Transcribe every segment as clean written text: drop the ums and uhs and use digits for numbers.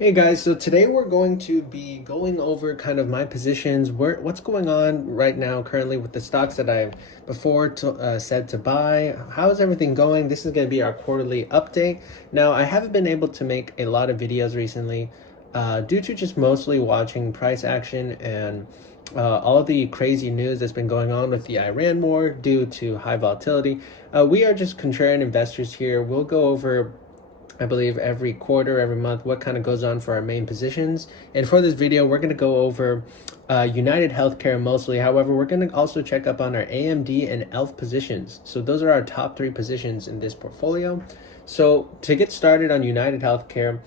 Hey guys, so today we're going to be going over kind of my positions, what's going on right now currently with the stocks that I've said to buy. How is everything going? This is going to be our quarterly update. Now, I haven't been able to make a lot of videos recently due to just mostly watching price action and all the crazy news that's been going on with the Iran war due to high volatility. We are just contrarian investors here. We'll go over, I believe, every quarter, every month, what kind of goes on for our main positions. And for this video, we're going to go over United Healthcare mostly. However, we're going to also check up on our AMD and ELF positions. So those are our top three positions in this portfolio. So to get started on United Healthcare,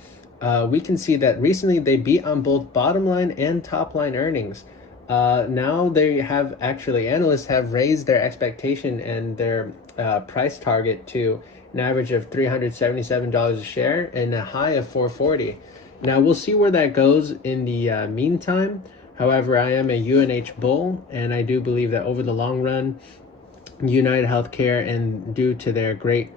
we can see that recently they beat on both bottom line and top line earnings. Now they have actually, analysts have raised their expectation and their price target to an average of $377 a share and a high of $440. Now we'll see where that goes in the meantime. However, I am a UNH bull, and I do believe that over the long run, United Healthcare, and due to their great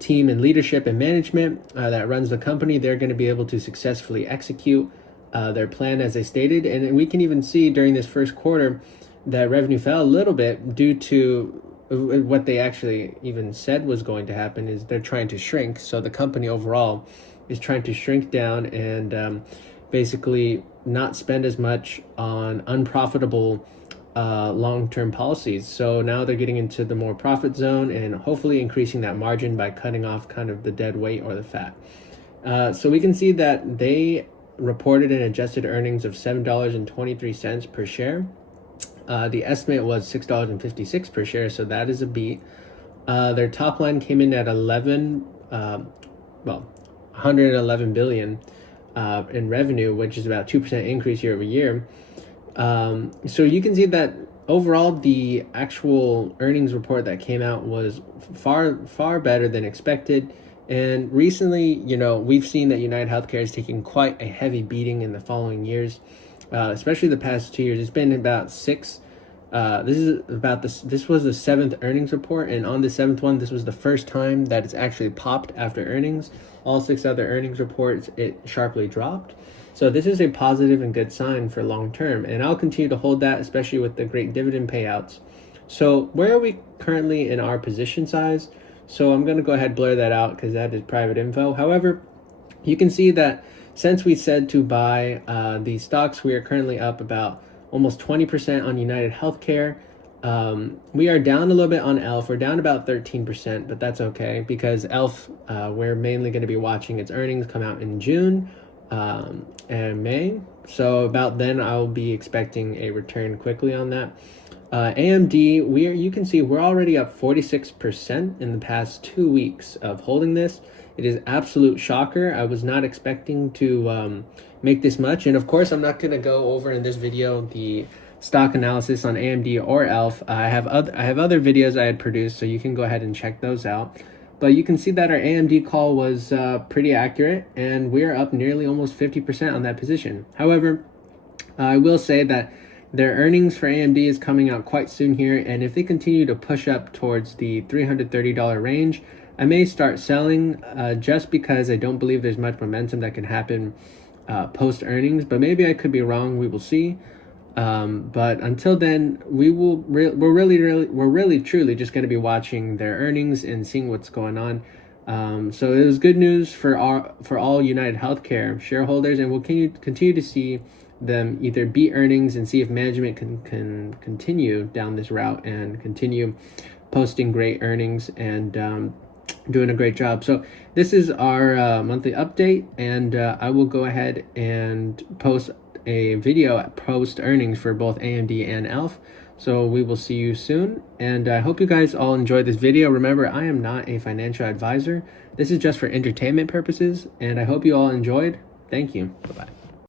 team and leadership and management that runs the company, they're going to be able to successfully execute their plan as they stated. And we can even see during this first quarter that revenue fell a little bit due to what they actually even said was going to happen is they're trying to shrink. So the company overall is trying to shrink down and basically not spend as much on unprofitable long-term policies. So now they're getting into the more profit zone and hopefully increasing that margin by cutting off kind of the dead weight or the fat. So we can see that they reported an adjusted earnings of $7.23 per share. The estimate was $6.56 per share, so that is a beat. Their top line came in at 111 billion in revenue, which is about 2% increase year over year. So you can see that overall the actual earnings report that came out was far better than expected. And recently, we've seen that United Healthcare is taking quite a heavy beating in the following years. Especially the past 2 years. It's been about six. This was the seventh earnings report, and on the seventh one, this was the first time that it's actually popped after earnings. All six other earnings reports, it sharply dropped. So this is a positive and good sign for long term, and I'll continue to hold that, especially with the great dividend payouts. So where are we currently in our position size? So I'm going to go ahead and blur that out because that is private info. However, you can see that since we said to buy these stocks, we are currently up about almost 20% on United Healthcare. We are down a little bit on ELF. We're down about 13%, but that's okay because ELF, we're mainly going to be watching its earnings come out in June and May. So about then, I'll be expecting a return quickly on that. AMD, you can see we're already up 46% in the past 2 weeks of holding this. It is absolute shocker. I was not expecting to make this much. And of course, I'm not going to go over in this video the stock analysis on AMD or ELF. I have other videos I had produced, so you can go ahead and check those out. But you can see that our AMD call was pretty accurate, and we're up nearly almost 50% on that position. However, I will say that their earnings for AMD is coming out quite soon here, and if they continue to push up towards the $330 range, I may start selling just because I don't believe there's much momentum that can happen post earnings, but maybe I could be wrong. We will see. But until then, we're really truly just going to be watching their earnings and seeing what's going on. So it was good news for all United Healthcare shareholders, and we'll continue to see them either beat earnings and see if management can continue down this route and continue posting great earnings and doing a great job. So this is our monthly update, and I will go ahead and post a video post earnings for both AMD and ELF. So we will see you soon, and I hope you guys all enjoyed this video. Remember, I am not a financial advisor. This is just for entertainment purposes, and I hope you all enjoyed. Thank you. Bye-bye.